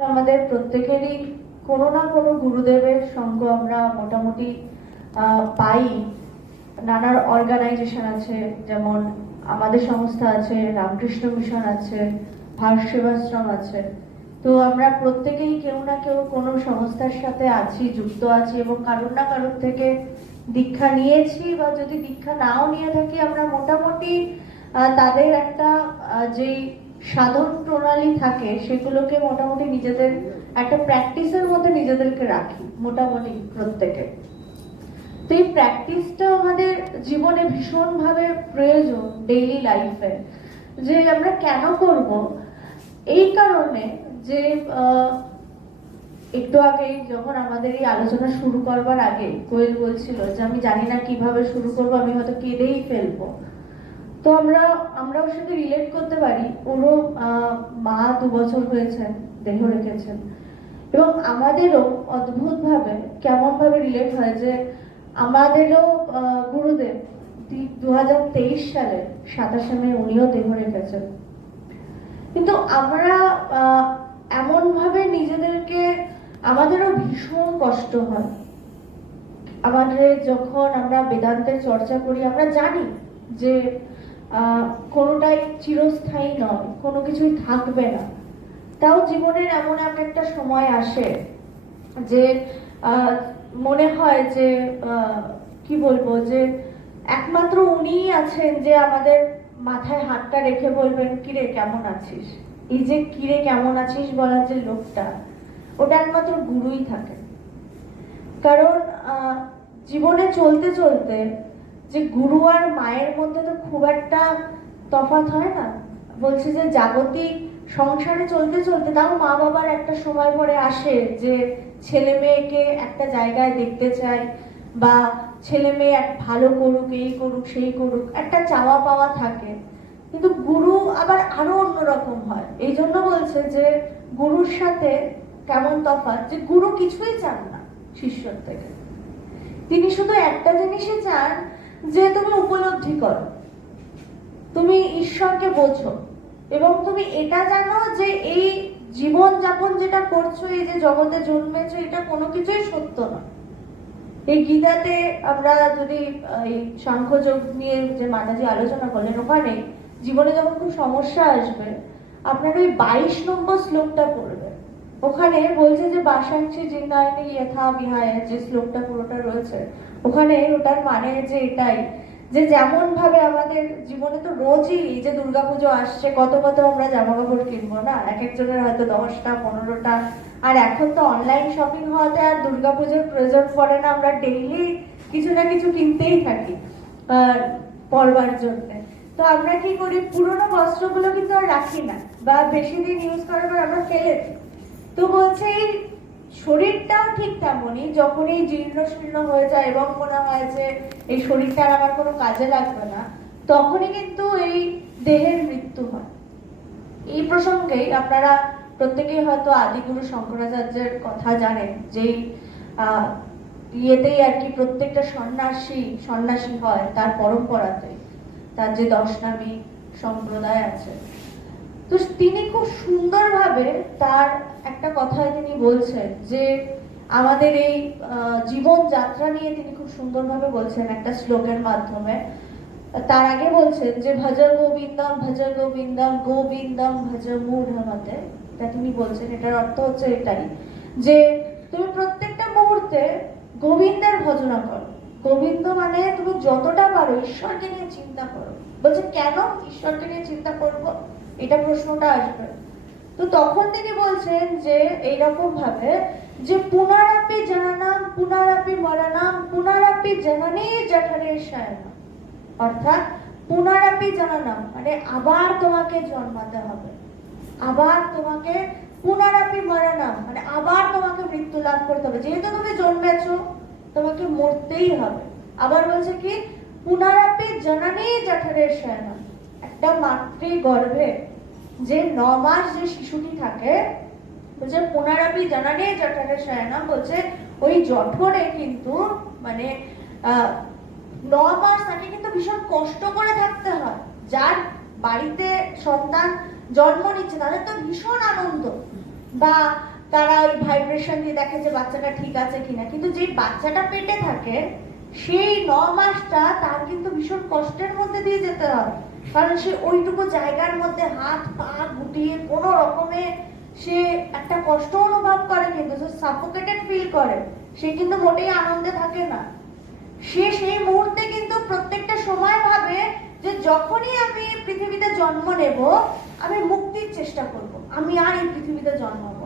আমাদের প্রত্যেকেরই কোনো না কোনো গুরুদেবের সঙ্গ আমরা মোটামুটি পাই। নানা অর্গানাইজেশন আছে, যেমন আমাদের সংস্থা আছে, রামকৃষ্ণ মিশন আছে, ভারত সেবাশ্রম আছে। তো আমরা প্রত্যেকেই কেউ না কেউ কোনো সংস্থার সাথে আছি, যুক্ত আছি, এবং কারোর না কারোর থেকে দীক্ষা নিয়েছি, বা যদি দীক্ষা নাও নিয়ে থাকি আমরা মোটামুটি তাদের একটা যেই সাধন প্রণালী থাকে সেগুলোকে মোটামুটি নিজেদের একটা প্র্যাকটিসের মধ্যে নিজেদেরকে রাখি মোটামুটি প্রত্যেকে। তো এই প্র্যাকটিসটা আমাদের জীবনে ভীষণভাবে প্রয়োজন ডেইলি লাইফে। যে আমরা কেন করব? এই কারণে যে একটু আগে যখন আমাদের এই আলোচনা শুরু করবার আগে কোয়েল বলছিল যে আমি জানি না কিভাবে শুরু করব, আমি হয়তো কেঁদেই ফেলবো। তো আমরা ওর সাথে রিলেট করতে পারি। ওরও মা 2 বছর হয়েছে দেহ রেখেছেন, এবং আমাদেরও অদ্ভুত ভাবে কেমন ভাবে রিলেট হয় যে আমাদেরও গুরুদেব 2023 সালে 27 মে উনিও দেহ রেখেছেন। কিন্তু আমরা এমন ভাবে নিজেদেরকে, আমাদেরও ভীষণ কষ্ট হয়। আমাদের যখন আমরা বেদান্তের চর্চা করি আমরা জানি যে কোনোটাই চিরস্থায়ী নয়, কোনো কিছুই থাকবে না। তাও জীবনের এমন একটা সময় আসে যে মনে হয় যে কি বলবো, যে একমাত্র উনিই আছেন যে আমাদের মাথায় হাতটা রেখে বলবেন কিরে কেমন আছিস। এই যে কিরে কেমন আছিস বলার যে লোকটা, ওটা একমাত্র গুরুই থাকে। কারণ জীবনে চলতে চলতে যে গুরু আর মায়ের মধ্যে তো খুব একটা তফাৎ হয় না। বলছে যে জাগতিক সংসারে চলতে চলতে তাও মা বাবার একটা সময় পরে আসে যে ছেলে মেয়েকে একটা জায়গায় দেখতে চায়, বা ছেলে মেয়ে এক ভালো করুক, এই করুক সেই করুক, একটা চাওয়া পাওয়া থাকে। কিন্তু গুরু আবার আরো অন্যরকম হয়। এই জন্য বলছে যে গুরুর সাথে কেমন তফাৎ, যে গুরু কিছুই চান না শিষ্যর থেকে। তিনি শুধু একটা জিনিসই চান যে তুমি উপলব্ধি করো, তুমি ঈশ্বরকে বোঝো, এবং তুমি এটা জানো যে এই জীবন যাপন যেটা করছো, এই যে জগতে জন্মেছো, এটা কোনো কিছুই সত্য না। এই গীতাতে আমরা যদি এই সাংখ্যযোগ নিয়ে যে মাতাজি আলোচনা করলেন, ওখানে জীবনে যখন খুব সমস্যা আসবে আপনার ওই 22 নম্বর শ্লোকটা পড়বে। ওখানে বলছে যে বাসাংশী জিন্নায়নি যথা বিহায়, যে শ্লোকটা পুরোটা রয়েছে ওখানে, ওটার মানে যে এটাই যে যেমন ভাবে আমাদের জীবনে তো রোজই এই যে দুর্গাপুজো আসছে, কত কত আমরা জামা কাপড় কিনবো না, এক একজনের হয়তো 10টা 15টা। আর এখন তো অনলাইন শপিং হওয়াতে আর দুর্গাপুজোর প্রয়োজন পড়ে না, আমরা ডেইলি কিছু না কিছু কিনতেই থাকি পরবার জন্য। তো আমরা কি করি, পুরোনো বস্ত্রগুলো কিন্তু আর রাখি না, বা বেশি দিন ইউজ করার পর আমরা ফেলে দিই। তো বলছে এই শরীরটাও ঠিক তেমনই, যখন এই জীর্ণ শীর্ণ হয়ে যায় এবং মনে হয় যে এই শরীরটা আর আমার কোনো কাজে লাগবে না, তখনই কিন্তু এই দেহের মৃত্যু হয়। এই প্রসঙ্গেই আপনারা প্রত্যেকেই হয়তো আদিগুরু শঙ্করাচার্যের কথা জানেন, যেই ইয়েতেই আর কি প্রত্যেকটা সন্ন্যাসী হয় তার পরম্পরাতে, তার যে দশনামী সম্প্রদায় আছে। তো তিনি খুব সুন্দরভাবে তার একটা কথায় তিনি বলছেন যে আমাদের এই জীবন যাত্রা নিয়ে তিনি খুব সুন্দরভাবে বলছেন একটা শ্লোকের মাধ্যমে। তার আগে বলছেন যে ভজ গোবিন্দম ভজ গোবিন্দম গোবিন্দম ভজ মূঢ়মতে। এটা তিনি বলছেন, এটার অর্থ হচ্ছে এটাই যে তুমি প্রত্যেকটা মুহূর্তে গোবিন্দের ভজনা করো। গোবিন্দ মানে তুমি যতটা পারো ঈশ্বরকে নিয়ে চিন্তা করো। বলছে কেন ঈশ্বরকে নিয়ে চিন্তা করবো, এটা প্রশ্নটা আসবে। তো তখন তিনি বলছেন যে এইরকম ভাবে যে পুনরাপি জননম পুনরাপি মরণম পুনরাপি জননী জঠরে শয়নম। অর্থাৎ পুনরাপি জননম মানে আবার তোমাকে জন্মাতে হবে, আবার তোমাকে পুনরাপি মরণম মানে আবার তোমাকে মৃত্যু লাভ করতে হবে। যেহেতু তুমি জন্মেছো তোমাকে মরতেই হবে। আবার বলছে কি পুনরাপি জননী জঠরে শয়নম। একটা মাতৃ গর্ভে যে 9 মাস যে শিশুটি থাকে, বলছে পুনরাপি জননী জঠরে শয়নম, বলছে ওই জঠরে কিন্তু মানে 9 মাস তাকে কিন্তু ভীষণ কষ্ট করে থাকতে হয়। যার বাড়িতে সন্তান জন্ম নিচ্ছে তাদের তো ভীষণ আনন্দ, বা তারা ওই ভাইব্রেশন দিয়ে দেখে যে বাচ্চাটা ঠিক আছে কিনা, কিন্তু যে বাচ্চাটা পেটে থাকে সেই 9 মাসটা তার কিন্তু ভীষণ কষ্টের মধ্যে দিয়ে যেতে হয়, কারণ সে ওইটুকু জায়গার মধ্যে হাত পা গুটিয়ে কোনো রকমে সে একটা কষ্ট অনুভব করে, কিন্তু সে সাফোকেটেড ফিল করে, সে কিন্তু মোটেই আনন্দে থাকে না। সে সেই মুহূর্তে কিন্তু প্রত্যেকটা সময় ভাবে যে যখনই আমি পৃথিবীতে জন্ম নেব আমি মুক্তির চেষ্টা করব, আমি আর এই পৃথিবীতে জন্মাবো